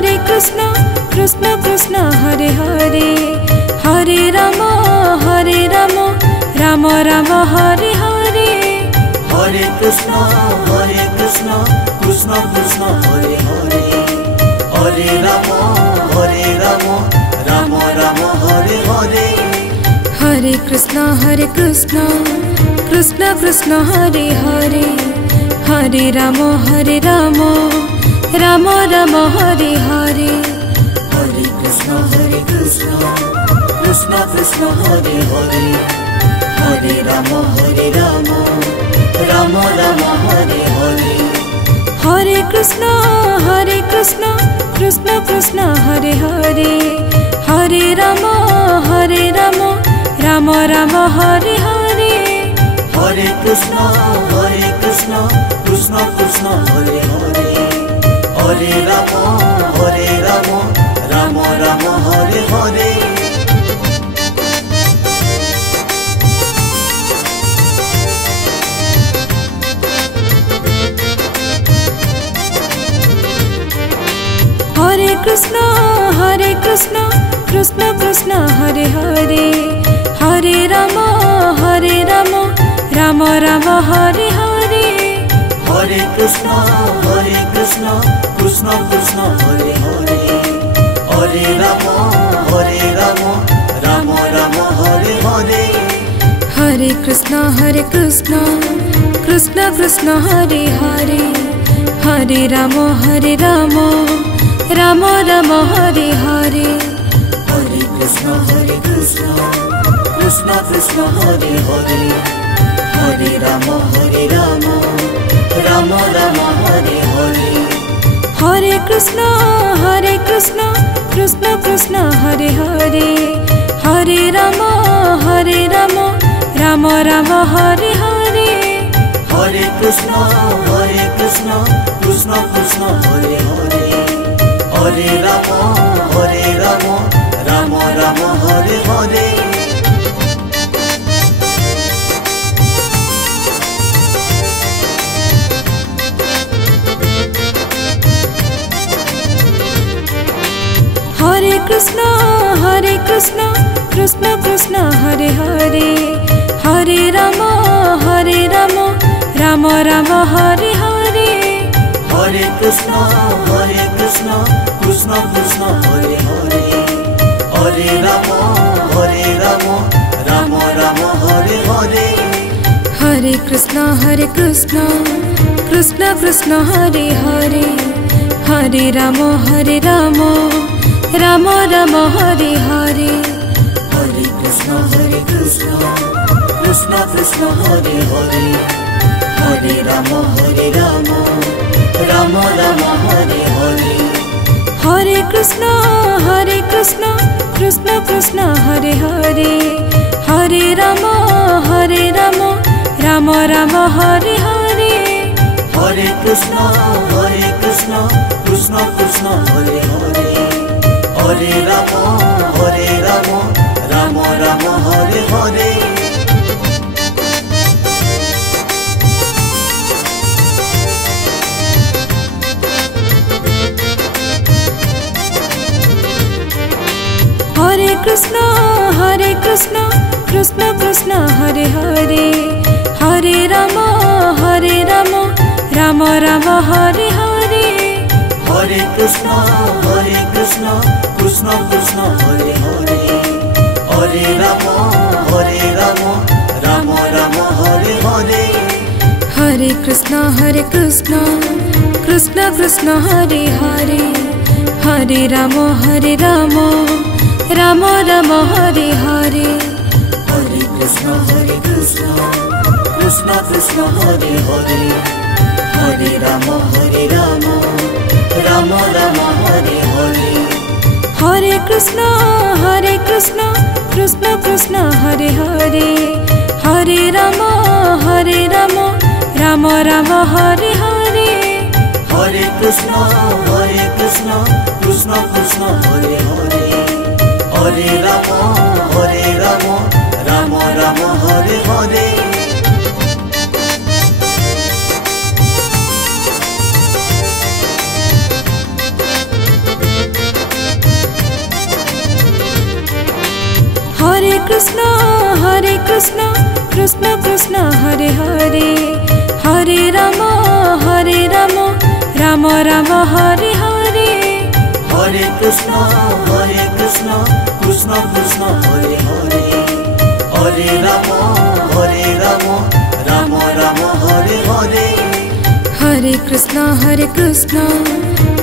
Krishna Krishna Krishna Hare Hare Hare Ram Ram Ram Hare Hare Hare Krishna Krishna Krishna Hare Hare Hare Ram Ram Ram Hare Hare Hare Krishna Krishna Krishna Hare Hare Hare Ram Ram Ram Hare Hare Hare Krishna Krishna Krishna Hare Hare Hare Ram Ram Ram Hare Hare Hare Krishna Krishna Krishna Hare Hare Hare Ram Ram Ram Hare Hare Hare Krishna Krishna Krishna Hare Hare Hare Ram Ram Ram Hare Hare Hare Krishna Krishna Krishna Hare Hare Hare Ram Ram Ram Hare Hare Hare Krishna Krishna Krishna Hare Hare Hare Ram Ram Ram Hare Hare Hare Krishna Krishna Krishna Hare Hare Hare Ram Ram Ram Hare Hare Hare Krishna Krishna Krishna Hare Hare Hare Ram Ram Ram Hare Hare Hare Krishna Krishna Krishna Hare Hare Hare Ram Ram Ram Hare Hare Hare Krishna Krishna Krishna Hare Hare Hare Ram Ram Ram Hare Hare Hare Krishna Krishna Krishna Hare Hare Hare Ram Ram Ram Hare Hare Hare Krishna Krishna Krishna Hare Hare Hare Ram Ram Ram Hare Hare Hare Krishna Krishna Krishna Hare Hare Hare Ram Ram Ram Hare Hare Hare Krishna Krishna Krishna Hare Hare Hare Ram Ram Ram Hare Hare Hare Krishna Krishna Krishna Hare Hare Hare Ram Ram Ram Hare Hare Hare Krishna Krishna Krishna Hare Hare Hare Ram Ram Ram Hare Hare Hare Krishna Krishna Krishna Hare Hare Hare Ram Ram Ram Hare Hare Hare Krishna Krishna Krishna Hare Hare Hare Ram Ram Ram Hare Hare Hare Krishna Krishna Krishna Hare Hare Hare Ram Ram Ram Hare Hare Hare Krishna Krishna Krishna Hare Hare Hare Ram Ram Ram Hare Hare Hare Krishna Krishna Krishna Hare Hare Hare Ram Ram Ram Hare Hare Hare Krishna Krishna Krishna Hare Hare Hare Ram Ram Ram Hare Hare Krishna Krishna Krishna Hare Hare Hare Ram Ram Ram Hare Hare Hare Krishna Krishna Krishna Hare Hare Hare Ram Ram Ram Hare Hare Hare Krishna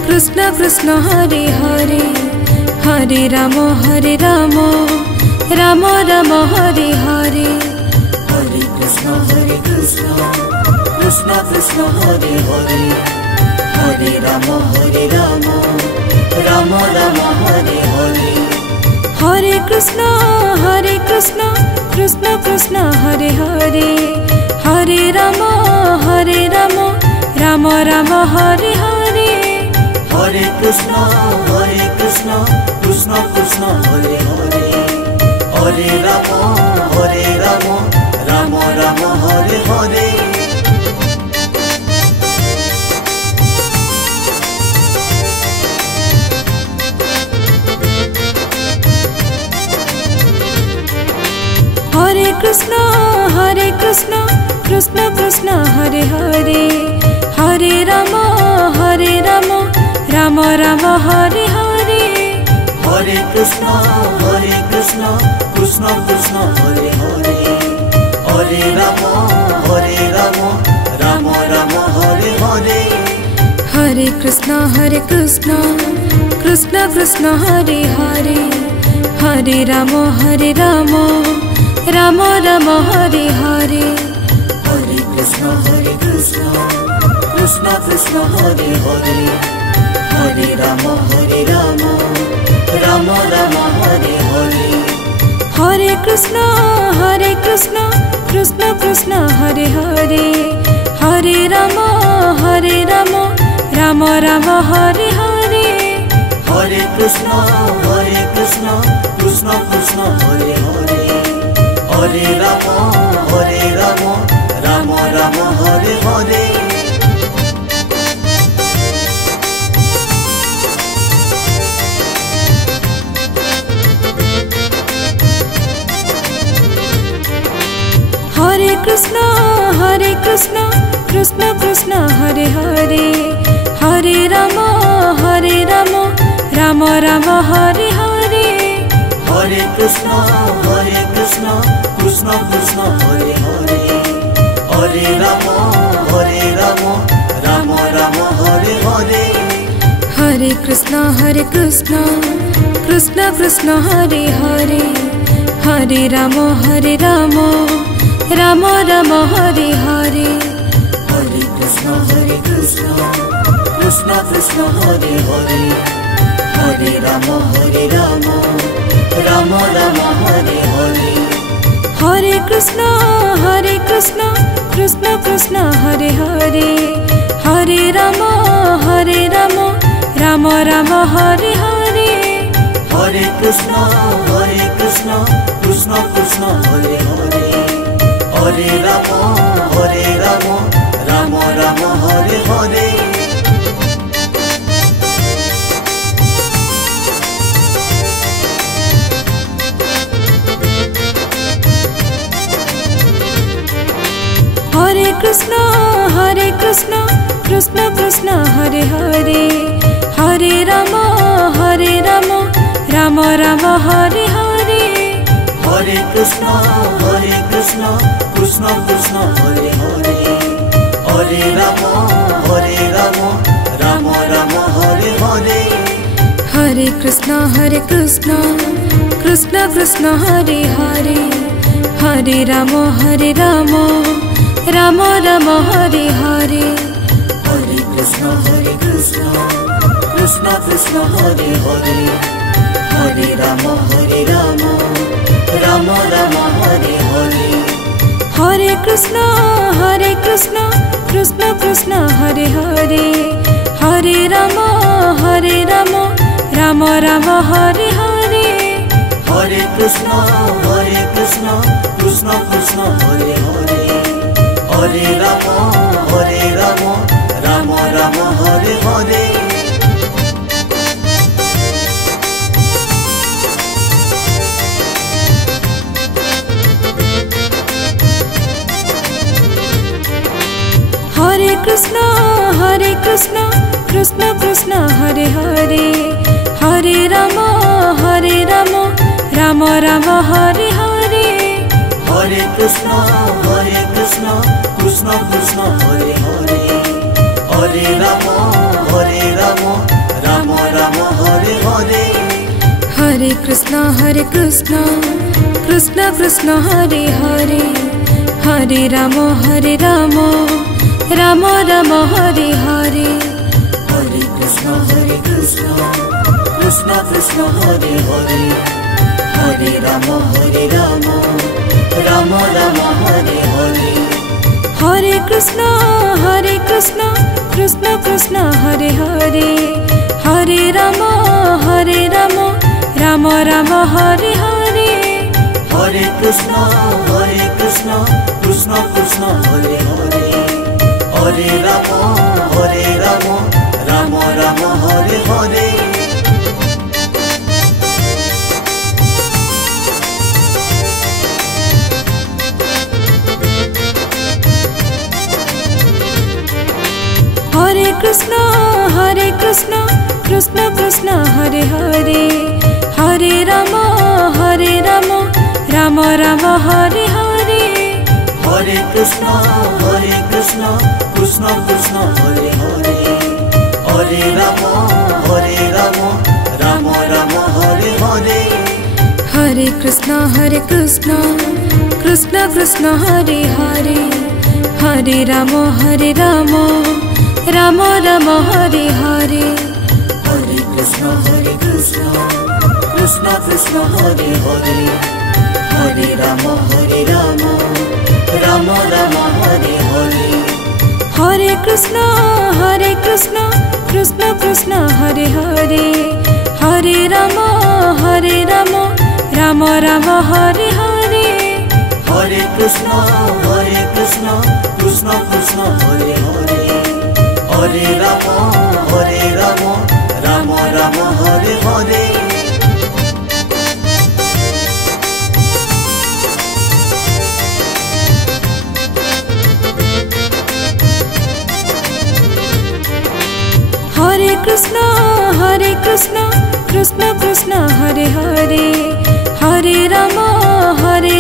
Krishna Krishna Hare Hare Hare Ram Ram Ram Hare Hare Hare Krishna Krishna Krishna Hare Hare Hare Ram Ram Ram Hare Hare Hare Krishna Krishna Krishna Hare Hare Hare Ram Ram Ram Hare Hare Hare Krishna Krishna Krishna Hare Hare Hare Ram Ram Ram Hare Hare Hare Krishna Krishna Krishna Hare Hare Hare Ram Ram Ram Hare Hare Hare Krishna Krishna Krishna Hare Hare Hare Ram Ram Ram Hare Hare Hare Krishna Krishna Krishna Hare Hare Hare Ram Ram Ram Hare Hare Hare Krishna Krishna Krishna Hare Hare Hare Ram Ram Ram Hare Hare Hare Krishna Krishna Krishna Hare Hare Hare Ram Ram Ram Hare Hare Hare Krishna Krishna Krishna Hare Hare Hare Ram Ram Ram Hare Hare Hare Krishna Krishna Krishna Hare Hare Hare Ram Ram Ram Hare Hare Hare Krishna Krishna Krishna Hare Hare Hare Ram Ram Ram Hare Hare Hare Krishna Krishna Krishna Hare Hare Hare Ram Ram Ram Hare Hare Hare Krishna Krishna Krishna Hare Hare Hare Ram Ram Ram Hare Hare Hare Krishna Krishna Krishna Hare Hare Hare Ram Ram Ram Hare Hare Hare Krishna Krishna Krishna Hare Hare Hare Ram Ram Ram Hare Hare Hare Krishna Krishna Krishna Hare Hare Hare Ram Ram Ram Hare Hare Hare Krishna Krishna Krishna Hare Hare Hare Ram Ram Ram Hare Hare Hare Krishna Krishna Krishna Hare Hare Hare Ram Ram Ram Hare Hare Hare Krishna Krishna Krishna Hare Hare Hare Ram Ram Ram Hare Hare Hare Krishna Krishna Krishna Hare Hare Hare Ram Ram Ram Hare Hare Hare Krishna Krishna Krishna Hare Hare Hare Ram Ram Ram Hare Hare Krishna Krishna Krishna Hare Hare Hare Ram Ram Ram Hare Hare Hare Krishna Krishna Krishna Hare Hare Hare Ram Ram Ram Hare Hare Hare Krishna Krishna Krishna Hare Hare Hare Ram Ram Ram Hare Hare Hare Krishna Krishna Krishna Hare Hare Hare Ram Ram Ram Hare Hare Hare Krishna Krishna Krishna Hare Hare Hare Ram Ram Ram Hare Hare Hare Krishna Krishna Krishna Hare Hare Hare Ram Ram Ram Hare Hare Hare Krishna Krishna Krishna Hare Hare Hare Ram Ram Ram Hare Hare Hare Krishna Krishna Krishna Hare Hare Hare Ram Ram Ram Hare Hare Hare Krishna Krishna Krishna Hare Hare Hare Ram Ram Ram Hare Hare Hare Krishna Krishna Krishna Hare Hare Hare Ram Ram Ram Hare Hare Hare Krishna Krishna Krishna Hare Hare Hare Ram Ram Ram Hare Hare Hare Krishna Krishna Krishna Hare Hare Hare Ram Ram Ram Hare Hare Hare Krishna Krishna Krishna Hare Hare Hare Ram Ram Ram Hare Hare Hare Krishna Krishna Krishna Hare Hare Hare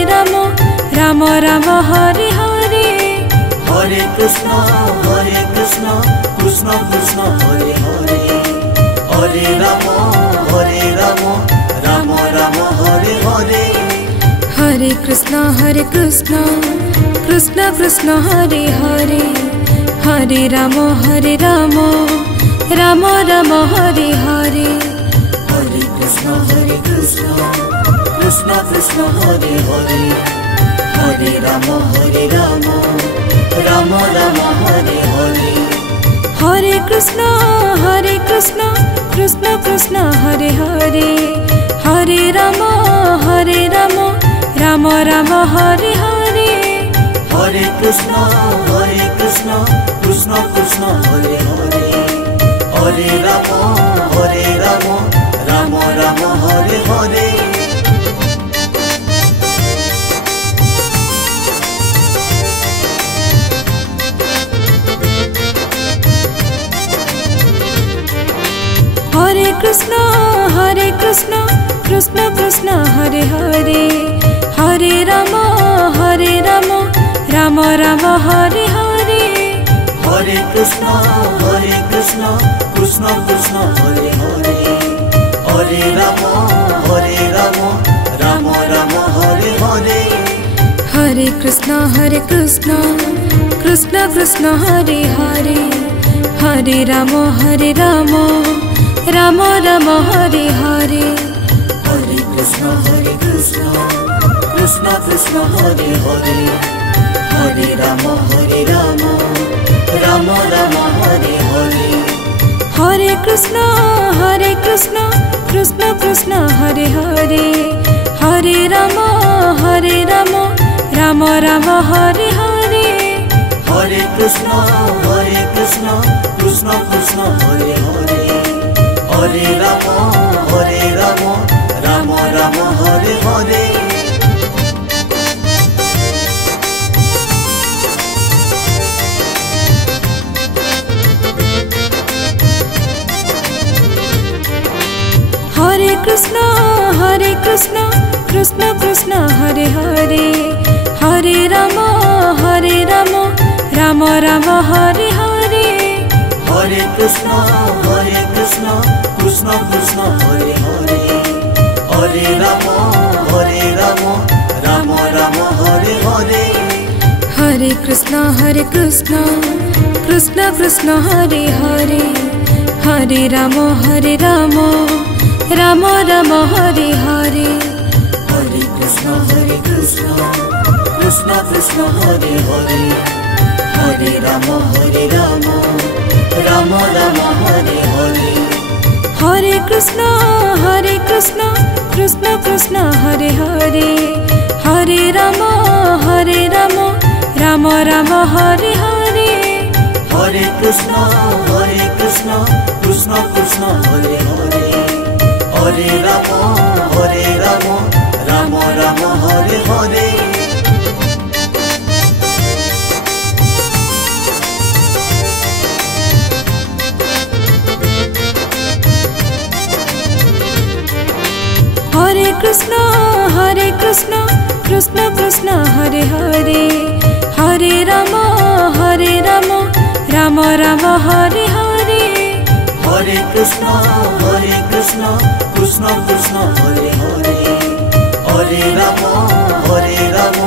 Ram Ram Ram Hare Hare Hare Krishna Krishna Krishna Hare Hare Hare Ram Ram Ram Hare Hare Hare Krishna Krishna Krishna Hare Hare Hare Ram Ram Ram Hare Hare Hare Krishna Krishna Krishna Hare Hare Hare Ram Ram Ram Hare Hare Hare Krishna Krishna Krishna Hare Hare Hare Ram Ram Ram Hare Hare Hare Krishna Krishna Krishna Hare Hare Hare Ram Ram Ram Hare Hare Hare Krishna Krishna Krishna Hare Hare Hare Ram Ram Ram Hare Hare Hare Krishna Krishna Krishna Hare Hare Hare Ram Ram Ram Hare Hare Hare Krishna Krishna Krishna Hare Hare Hare Ram Ram Ram Hare Hare Hare Krishna Krishna Krishna Hare Hare Hare Ram Ram Ram Hare Hare Hare Krishna Krishna Krishna Hare Hare Hare Ram Ram Ram Hare Hare Krishna Krishna Krishna Hare Hare Hare Ram Ram Ram Hare Hare Hare Krishna Krishna Krishna Hare Hare Hare Ram Ram Ram Hare Hare Hare Krishna Krishna Krishna Hare Hare Hare Ram Ram Ram Hare Hare Hare Krishna Krishna Krishna Hare Hare Hare Ram Ram Ram Hare Hare Hare Krishna Krishna Krishna Hare Hare Hare Ram Ram Ram Hare Hare Hare Krishna Krishna Krishna Hare Hare Hare Ram Ram Ram Hare Hare Hare Krishna Krishna Krishna Hare Hare Hare Ram Ram Ram Hare Hare Hare Krishna Krishna Krishna Hare Hare Hare Ram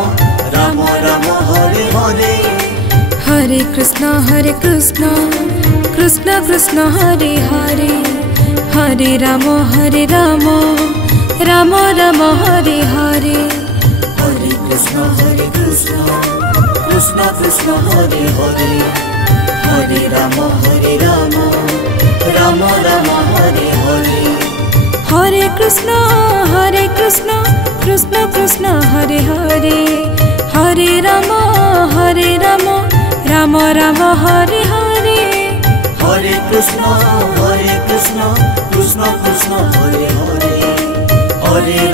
Ram Ram Hare Hare Hare Krishna Krishna Krishna Hare Hare Hare Ram Ram Ram Hare Hare Hare Krishna Krishna Krishna Hare Hare Hare Ram Ram Ram Hare Hare Hare Krishna Krishna Krishna Hare Hare Hare Ram Ram Ram Hare Hare Hare Krishna Krishna Krishna Hare Hare Hare